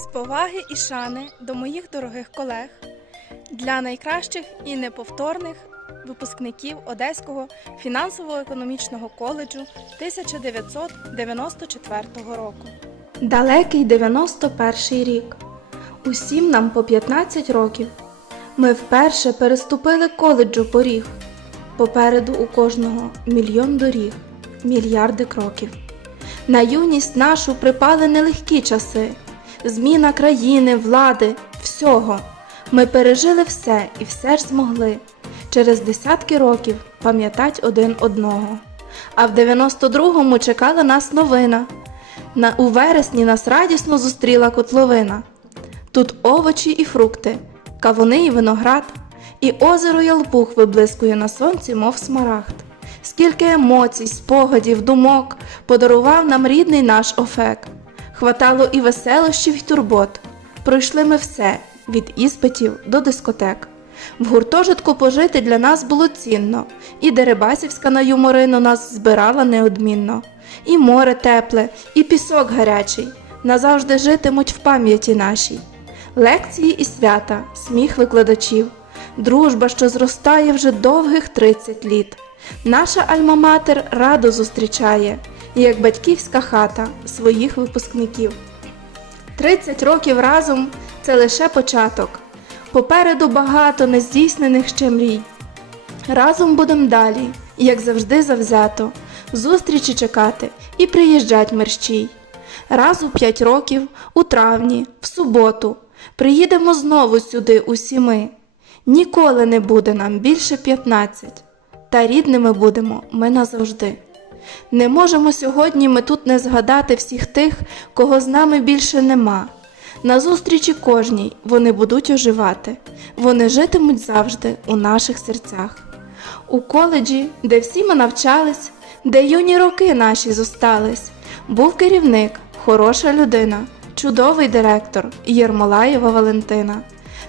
З поваги і шани до моїх дорогих колег, для найкращих і неповторних випускників Одеського фінансово-економічного коледжу 1994 року. Далекий 91 рік. Усім нам по 15 років. Ми вперше переступили коледжу поріг. Попереду у кожного мільйон доріг, мільярди кроків. На юність нашу припали нелегкі часи, зміна країни, влади, всього. Ми пережили все і все ж змогли через десятки років пам'ятать один одного. А в 92-му чекала нас новина. На, у вересні нас радісно зустріла котловина. Тут овочі і фрукти, кавуни і виноград, і озеро Ялпух виблискує на сонці, мов смарагд. Скільки емоцій, спогадів, думок подарував нам рідний наш офек. Хватало і веселощів, і турбот. Пройшли ми все від іспитів до дискотек. В гуртожитку пожити для нас було цінно, і Дерибасівська на юморину нас збирала неодмінно. І море тепле, і пісок гарячий назавжди житимуть в пам'яті нашій. Лекції і свята, сміх викладачів, дружба, що зростає вже довгих 30 літ. Наша альма-матер радо зустрічає, як батьківська хата своїх випускників. 30 років разом це лише початок. Попереду багато нездійснених ще мрій. Разом будем далі, як завжди завзято, зустрічі чекати і приїжджать мерщій. Раз у п'ять років, у травні, в суботу, приїдемо знову сюди усі ми. Ніколи не буде нам більше 15, та рідними будемо ми назавжди. Не можемо сьогодні ми тут не згадати всіх тих, кого з нами більше нема. На зустрічі кожній вони будуть оживати, вони житимуть завжди у наших серцях. У коледжі, де всі ми навчались, де юні роки наші зостались, був керівник, хороша людина, чудовий директор Єрмолаєва Валентина.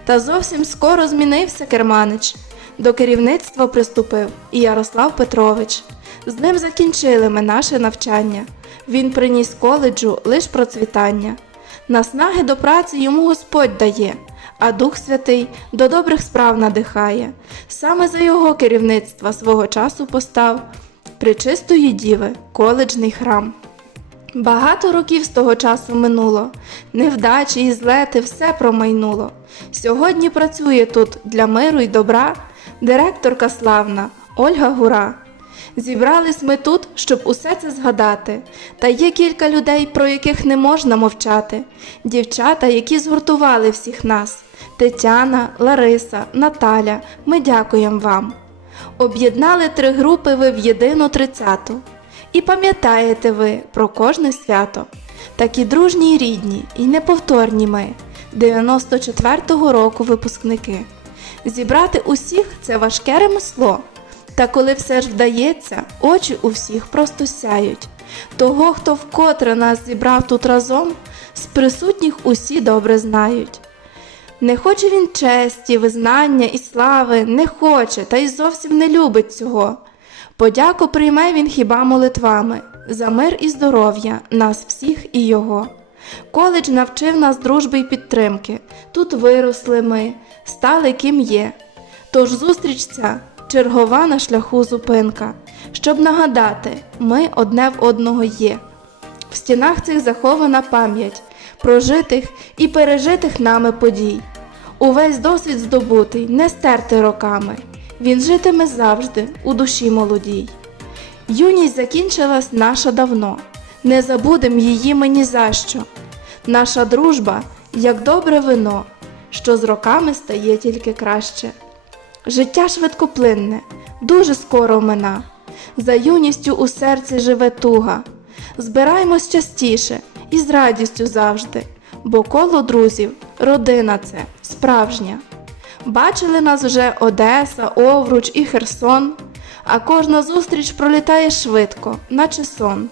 Та зовсім скоро змінився керманич. До керівництва приступив і Ярослав Петрович. З ним закінчили ми наше навчання. Він приніс коледжу лиш процвітання. Наснаги до праці йому Господь дає, а Дух Святий до добрих справ надихає. Саме за його керівництва свого часу постав Пречистої Діви коледжний храм. Багато років з того часу минуло, невдачі і злети все промайнуло. Сьогодні працює тут для миру й добра директорка славна Ольга Гура. Зібрались ми тут, щоб усе це згадати. Та є кілька людей, про яких не можна мовчати. Дівчата, які згуртували всіх нас. Тетяна, Лариса, Наталя. Ми дякуємо вам. Об'єднали три групи ви в єдину тридцяту. І пам'ятаєте ви про кожне свято. Такі дружні й рідні і неповторні ми, 94-го року випускники. Зібрати усіх це важке ремесло. Та коли все ж вдається, очі у всіх просто сяють. Того, хто вкотре нас зібрав тут разом, з присутніх усі добре знають. Не хоче він честі, визнання і слави, не хоче, та й зовсім не любить цього. Подяку прийме він хіба молитвами за мир і здоров'я нас всіх і його. Коледж навчив нас дружби й підтримки. Тут виросли ми, стали ким є. Тож зустріч ця чергова на шляху зупинка, щоб нагадати, ми одне в одного є. В стінах цих захована пам'ять прожитих і пережитих нами подій. Увесь досвід здобутий, не стерти роками. Він житиме завжди у душі молодій. Юність закінчилась наша давно, не забудем її ми ні за що. Наша дружба, як добре вино, що з роками стає тільки краще. Життя швидкоплинне, дуже скоро мина. За юністю у серці живе туга. Збираймось частіше і з радістю завжди, бо коло друзів, родина це справжня. Бачили нас вже Одеса, Овруч і Херсон, а кожна зустріч пролітає швидко, наче сон.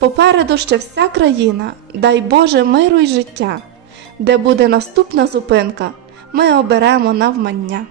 Попереду ще вся країна, дай Боже миру й життя. Де буде наступна зупинка, ми оберемо навмання.